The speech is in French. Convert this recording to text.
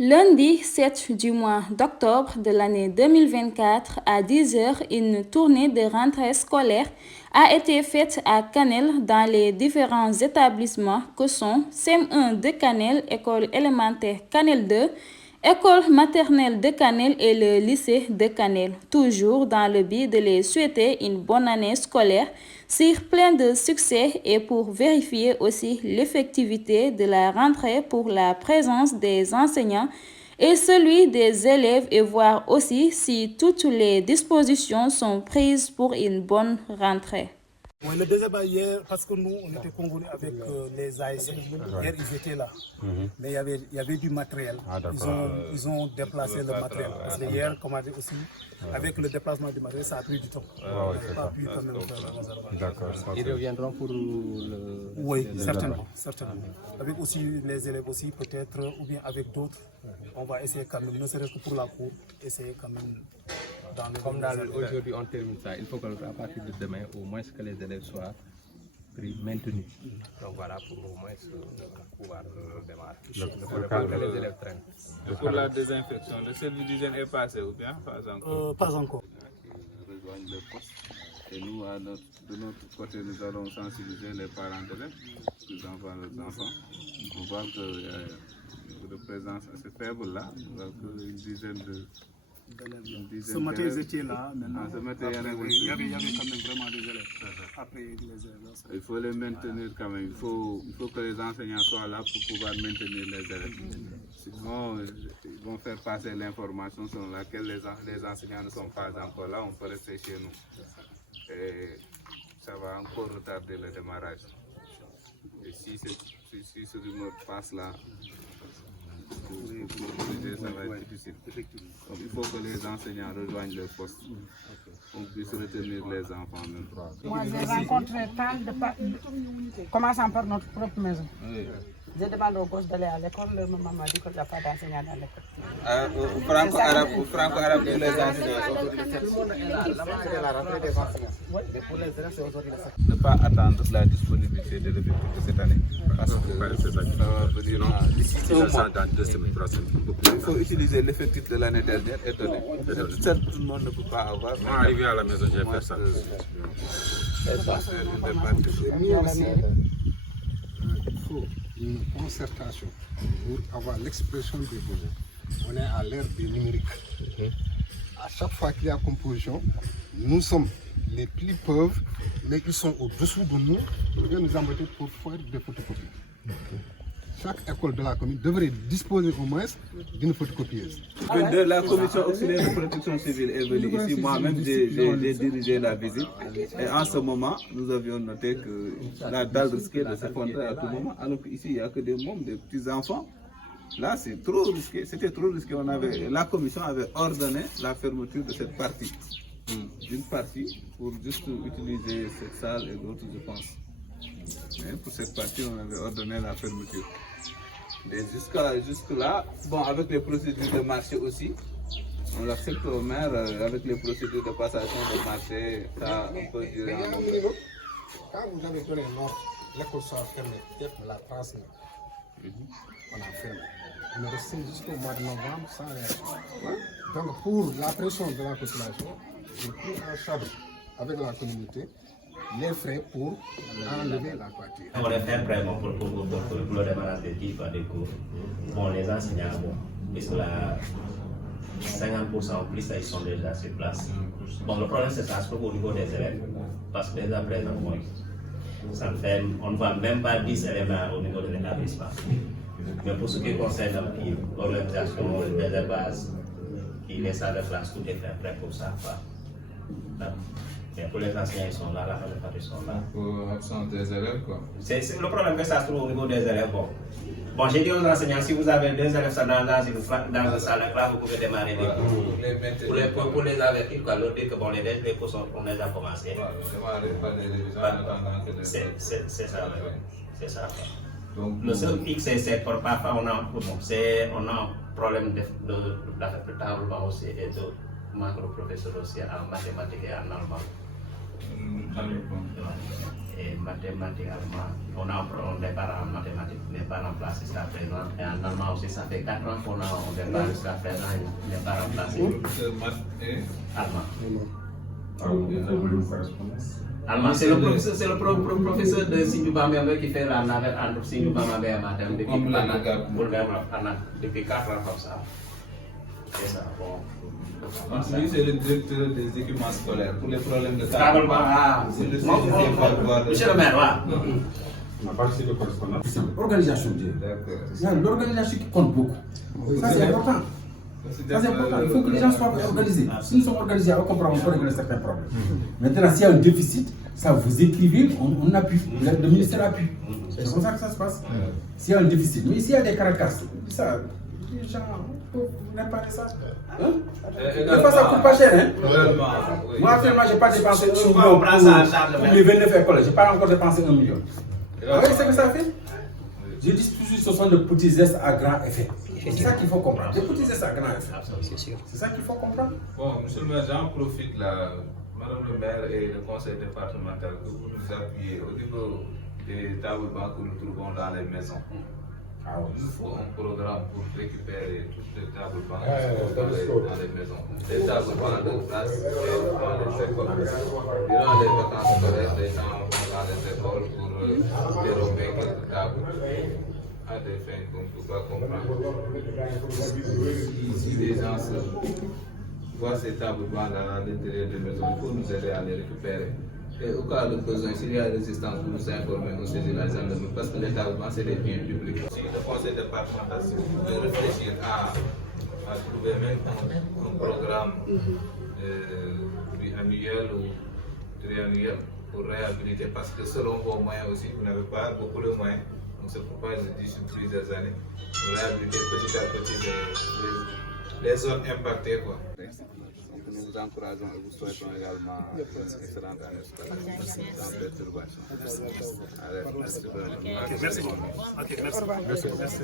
Lundi 7 du mois d'octobre de l'année 2024 à 10 heures, une tournée de rentrée scolaire a été faite à Kanel dans les différents établissements que sont CM1 de Kanel, école élémentaire Kanel 2, école maternelle de Kanel et le lycée de Kanel, toujours dans le but de les souhaiter une bonne année scolaire sur plein de succès et pour vérifier aussi l'effectivité de la rentrée pour la présence des enseignants et celui des élèves et voir aussi si toutes les dispositions sont prises pour une bonne rentrée. Oui, le débat hier, parce que nous, on était convenus avec les ASC. Hier, ils étaient là. Mais il y avait du matériel. Ils ont déplacé le matériel. Parce que hier, comme on a dit aussi, avec le déplacement du matériel, ça a pris du temps. On n'a pas pu quand même faire le réservation. D'accord. Ils reviendront pour le... Oui, certainement. Avec aussi les élèves aussi, peut-être, ou bien avec d'autres. On va essayer quand même, ne serait-ce que pour la cour, essayer quand même... Comme aujourd'hui on termine ça, il faut qu'à partir de demain, au moins que les élèves soient maintenus. Donc voilà, pour au moins pouvoir démarrer. Que les élèves traînent. Pour la désinfection, le service d'hygiène est passé ou bien pas encore? Pas encore. Rejoignent le poste. Et nous, de notre côté, nous allons sensibiliser les parents d'élèves, les enfants, les enfants, pour voir qu'il y a une présence assez faible là, une dizaine de... Ce matin, ils étaient là. Ce matin, il y avait quand même vraiment des élèves. Après, les élèves. Il faut les maintenir quand même. Il faut que les enseignants soient là pour pouvoir maintenir les élèves. Sinon, ils vont faire passer l'information selon laquelle les enseignants ne sont pas encore là. On peut rester chez nous. Et ça va encore retarder le démarrage. Et si ce rumeur passe là, ça va être difficile. Donc, il faut que les enseignants rejoignent le poste. On puisse retenir les enfants même. Moi, j'ai rencontré tant de commençant par notre propre maison. Oui. J'ai demandé aux gosses d'aller à l'école, leur maman m'a dit qu'il n'y a pas d'enseignants dans l'école. Au franco-arabe, tous les enseignants. Tout le monde est là. Là-bas, c'est la rentrée des enseignants. Mais pour les élèves, c'est aujourd'hui. Ne pas attendre la disponibilité de l'effectif de cette année. Parce que ça va venir d'ici 2 mois. Dans 2 semaines, 3 semaines. Il faut utiliser l'effectif de l'année dernière et donner. Certes, tout le monde ne peut pas avoir. Moi, arrivé à la maison, j'ai fait ça. Il faut une concertation pour avoir l'expression des besoins. On est à l'ère du numérique. À chaque fois qu'il y a composition, nous sommes les plus pauvres, mais ils sont au-dessous de nous. Ils viennent nous embêter pour faire des photocopies. Chaque école de la commune devrait disposer au moins d'une photocopieuse. La commission auxiliaire de protection civile est venue ici. Moi-même, j'ai dirigé la visite. Et en ce moment, nous avions noté que la dalle risquait de s'effondrer à tout moment. Alors qu'ici, il n'y a que des mômes, des petits-enfants. Là, c'est trop risqué. C'était trop risqué. La commission avait ordonné la fermeture de cette partie. D'une partie, pour juste utiliser cette salle et d'autres, je pense. Mais pour cette partie, on avait ordonné la fermeture. Et jusque-là, bon, avec les procédures de marché aussi, on l'accepte au maire, avec les procédures de passation de marché, ça on peut durer un moment. Quand vous avez donné l'ordre, l'école soit fermée, peut-être la transmet. On a fermé. On est resté jusqu'au mois de novembre sans réaction. Donc pour la pression de la population, on pris en charge avec la communauté les frais pour enlever la toiture. On est fait vraiment pour le démarrage des cours. Bon, les enseignants, puisque là, 50% plus, ils sont déjà sur place. Bon, le problème, c'est ça, c'est au niveau des élèves. Parce que déjà présent, ça fait, on ne voit même pas 10 élèves au niveau de l'établissement. Mais pour ce qui concerne l'organisation des bases, les salles de classe, tout est fait prêt pour ça. Mais pour les enseignants, ils sont là, la majorité ils sont là. Pour l'absence des élèves, quoi. C'est le problème que ça se trouve au niveau des élèves. Bon, j'ai dit aux enseignants, si vous avez 2 élèves dans une salle de classe, vous pouvez démarrer des cours. Pour les avertir, leur dire que bon, les cours on les a commencés. C'est ça. C'est ça. Donc, le seul pic, c'est pour parfois on a un problème d'affectation aussi et de manque de professeurs aussi en mathématiques et en allemand. Et mathématiques, allemand, on a un problème des parents en mathématiques, les parents remplacé jusqu'à présent. Et en allemand aussi, ça fait 4 ans qu'on a un départ jusqu'à présent, il n'est pas remplacé. Professeur maths et Allemand. allemand. C'est le professeur de Sindou Bambiambe qui fait la navette entre Sindou Bambiambe et Matam depuis 4 ans comme ça. C'est ça, bon. Lui, c'est le directeur des équipements scolaires pour les problèmes de Table c'est le CDC. Monsieur le maire, voilà. On a participé de correspondance. C'est l'organisation. D'accord. Il y a l'organisation qui compte beaucoup. Ça, c'est important. Ça, c'est important. Il faut que les gens soient organisés. Si nous sommes organisés, on comprend, on peut régler certains problèmes. Maintenant, s'il y a un déficit, ça vous écrivez, on appuie. Le ministère appuie. C'est comme ça que ça se passe. S'il y a un déficit, mais s'il y a des caractères, ça, les gens n'aiment pas ça. Des fois, ça coûte pas cher. Hein? Moi, actuellement, je n'ai pas dépensé 1 million pour mes 29 écoles. Je n'ai pas encore dépensé 1 million. Vous voyez ce que ça fait? Je dis toujours, ce sont de petits gestes à grand effet. C'est ça qu'il faut comprendre. Des petits gestes à grand effet. C'est ça qu'il faut comprendre. Bon, monsieur le maire, j'en profite là, madame le maire et le conseil départemental, que vous nous appuyez au niveau des tables bancs que nous trouvons dans les maisons. Il nous faut un programme pour récupérer toutes les tables bancs dans les maisons. Les tables bancs de place dans les écoles. Durant les vacances scolaires, les gens vont dans les écoles pour dérober quelques tables à des fins qu'on ne peut pas comprendre. Si les gens voient ces tables bancs à l'intérieur des maisons, il faut nous aider à les récupérer. Et au cas de besoin, s'il y a résistance, pour nous informer, nous saisir la gendarmerie, parce que les tables bancs, c'est des biens publics. Si le conseil départemental, si vous pouvez réfléchir à trouver même un programme annuel ou triannuel pour réhabiliter, parce que selon vos moyens aussi, vous n'avez pas beaucoup de moyens. Donc c'est pourquoi je dis sur plusieurs années, pour réhabiliter petit à petit les zones impactées. Quoi. Nous vous encourageons et vous souhaitons également une excellente année scolaire sans perturbation. Merci. Merci.